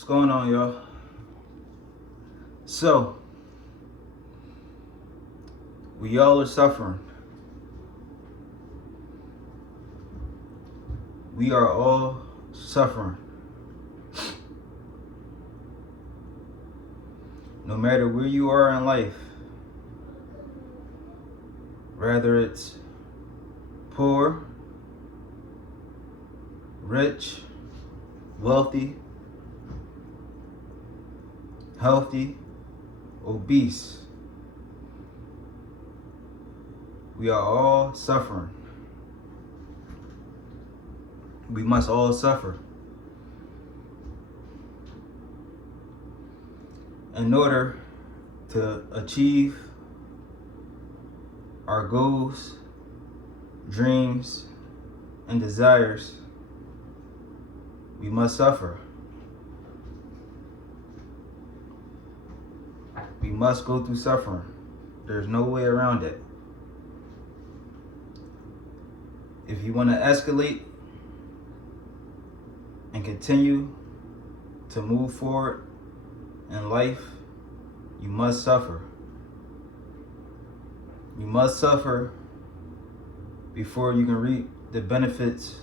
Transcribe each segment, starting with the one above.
What's going on, y'all? So, we all are suffering. We are all suffering. No matter where you are in life, whether it's poor, rich, wealthy, healthy, obese, we are all suffering. We must all suffer in order to achieve our goals, dreams, and desires. We must suffer. We must go through suffering. There's no way around it. If you want to escalate and continue to move forward in life, you must suffer. You must suffer before you can reap the benefits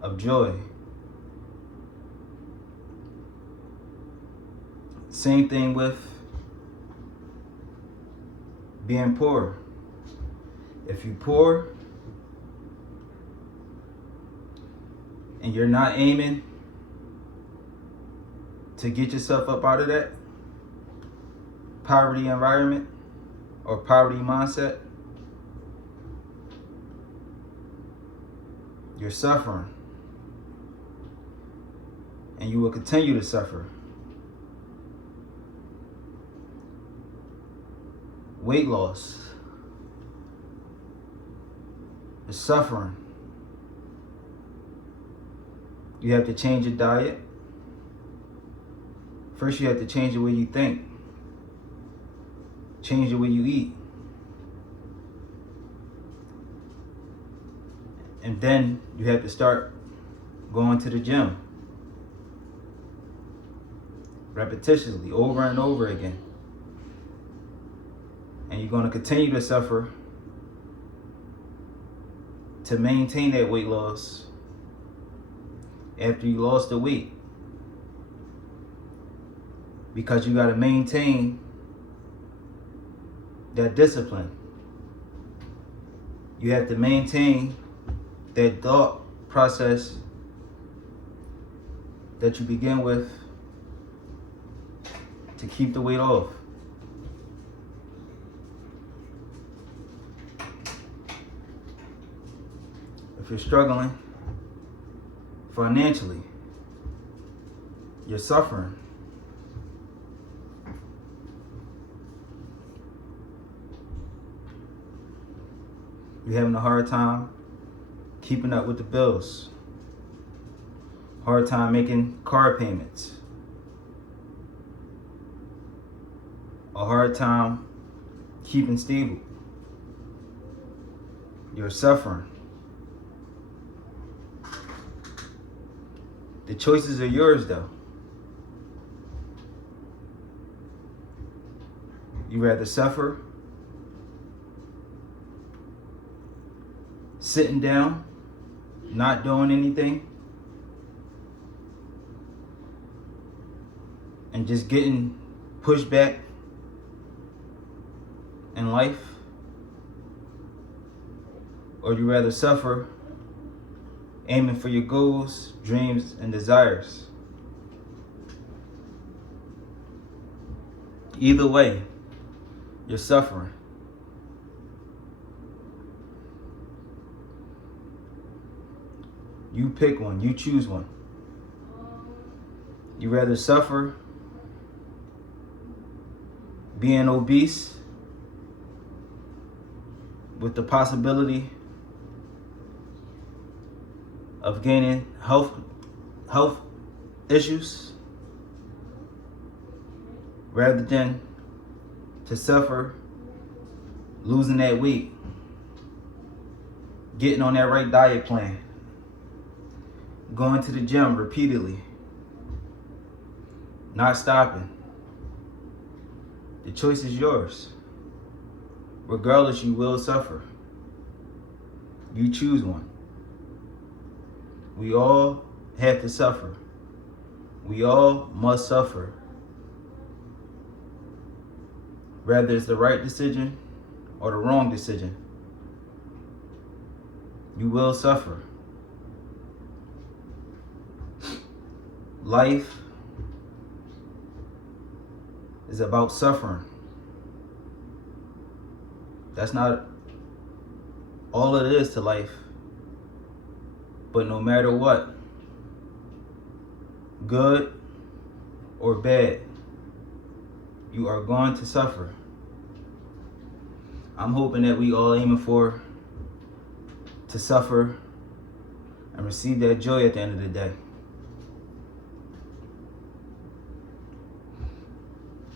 of joy. Same thing with being poor. If you're poor and you're not aiming to get yourself up out of that poverty environment or poverty mindset, you're suffering. And you will continue to suffer. Weight loss is suffering. You have to change your diet. First, you have to change the way you think. Change the way you eat. And then you have to start going to the gym repetitiously, over and over again. And you're going to continue to suffer to maintain that weight loss after you lost the weight. Because you got to maintain that discipline. You have to maintain that thought process that you begin with to keep the weight off. If you're struggling financially, you're suffering. You're having a hard time keeping up with the bills. Hard time making car payments. A hard time keeping stable. You're suffering. The choices are yours, though. You rather suffer sitting down, not doing anything, and just getting pushed back in life? Or you rather suffer aiming for your goals, dreams, and desires? Either way, you're suffering. You pick one, you choose one. You rather suffer being obese with the possibility of gaining health issues, rather than to suffer losing that weight, getting on that right diet plan, going to the gym repeatedly, not stopping. The choice is yours. Regardless, you will suffer. You choose one. We all have to suffer. We all must suffer. Whether it's the right decision or the wrong decision, you will suffer. Life is about suffering. That's not all it is to life. But no matter what, good or bad, you are going to suffer. I'm hoping that we all aiming for to suffer and receive that joy at the end of the day.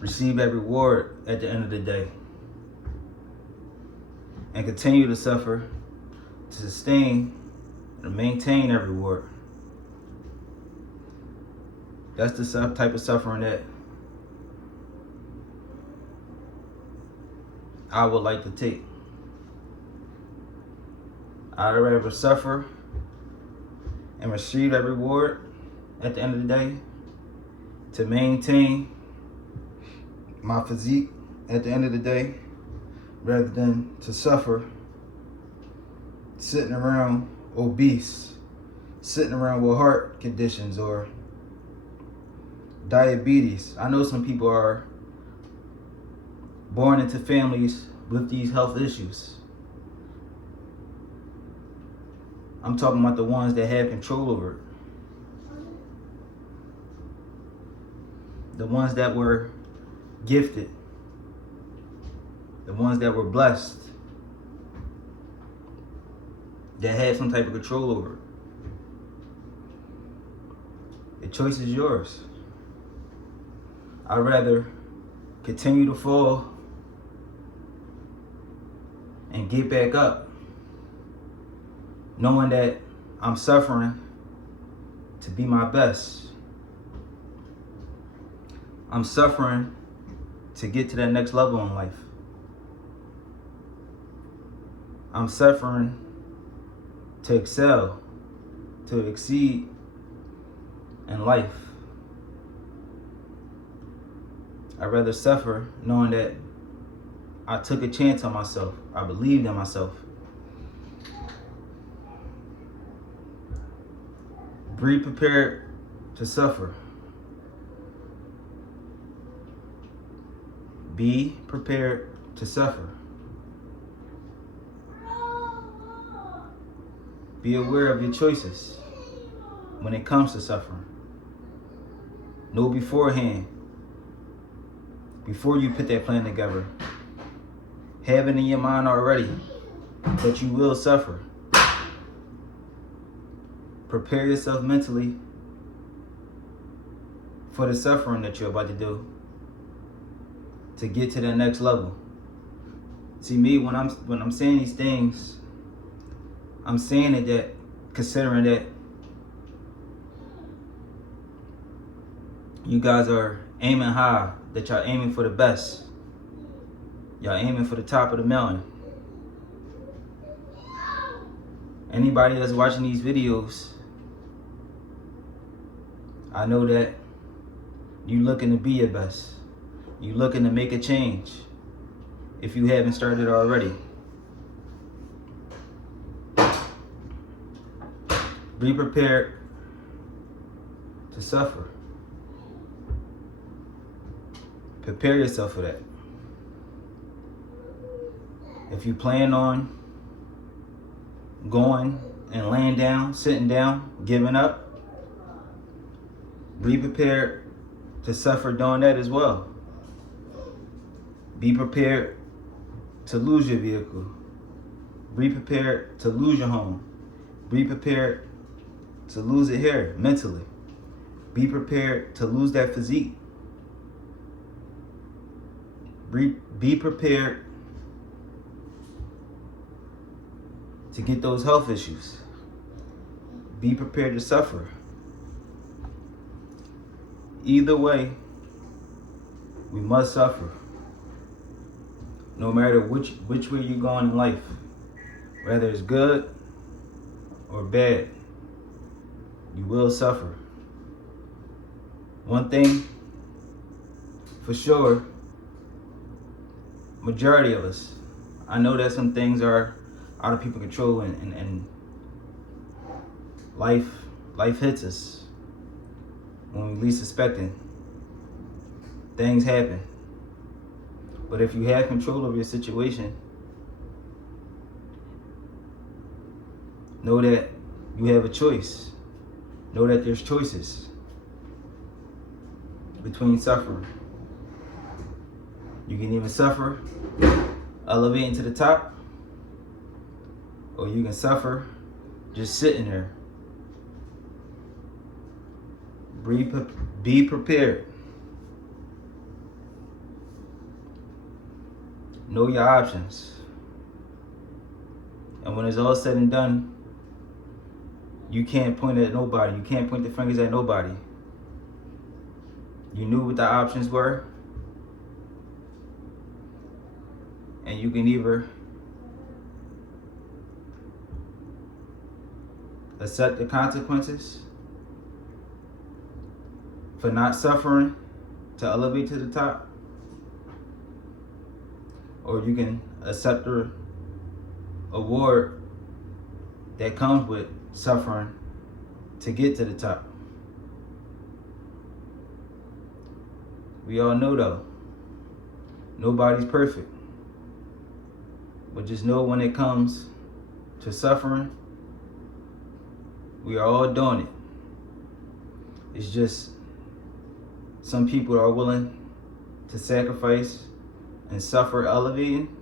Receive that reward at the end of the day. And continue to suffer to sustain and maintain that reward. That's the type of suffering that I would like to take. I'd rather suffer and receive that reward at the end of the day to maintain my physique at the end of the day, rather than to suffer sitting around obese, sitting around with heart conditions or diabetes. I know some people are born into families with these health issues. I'm talking about the ones that have control over it. The ones that were gifted. The ones that were blessed. That had some type of control over it. The choice is yours. I'd rather continue to fall and get back up, knowing that I'm suffering to be my best. I'm suffering to get to that next level in life. I'm suffering to excel, to exceed in life. I'd rather suffer knowing that I took a chance on myself. I believed in myself. Be prepared to suffer. Be prepared to suffer. Be aware of your choices when it comes to suffering. Know beforehand, before you put that plan together, have it in your mind already that you will suffer. Prepare yourself mentally for the suffering that you're about to do to get to the next level. See, me, when I'm saying these things, I'm saying it that considering that you guys are aiming high, that y'all aiming for the best. Y'all aiming for the top of the mountain. Anybody that's watching these videos, I know that you looking to be your best. You looking to make a change if you haven't started already. Be prepared to suffer. Prepare yourself for that. If you plan on going and laying down, sitting down, giving up, be prepared to suffer doing that as well. Be prepared to lose your vehicle. Be prepared to lose your home. Be prepared to lose it here mentally. Be prepared to lose that physique. Be prepared to get those health issues. Be prepared to suffer. Either way, We must suffer. No matter which way you're going in life, whether it's good or bad, you will suffer. One thing for sure, majority of us, I know that some things are out of people's control and life hits us when we least expect it. Things happen. But if you have control over your situation, know that you have a choice. Know that there's choices between suffering. You can either suffer elevating to the top, or you can suffer just sitting there. Be prepared. Know your options. And when it's all said and done, you can't point at nobody. You can't point the fingers at nobody. You knew what the options were. And you can either accept the consequences for not suffering to elevate to the top, or you can accept the award that comes with suffering to get to the top. We all know though, nobody's perfect. But just know when it comes to suffering, we are all doing it. It's just some people are willing to sacrifice and suffer elevating.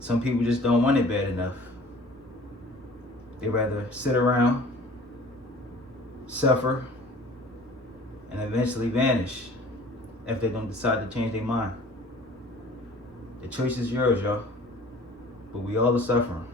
Some people just don't want it bad enough. They rather sit around, suffer, and eventually vanish if they don't decide to change their mind. The choice is yours, y'all. But we all are suffering.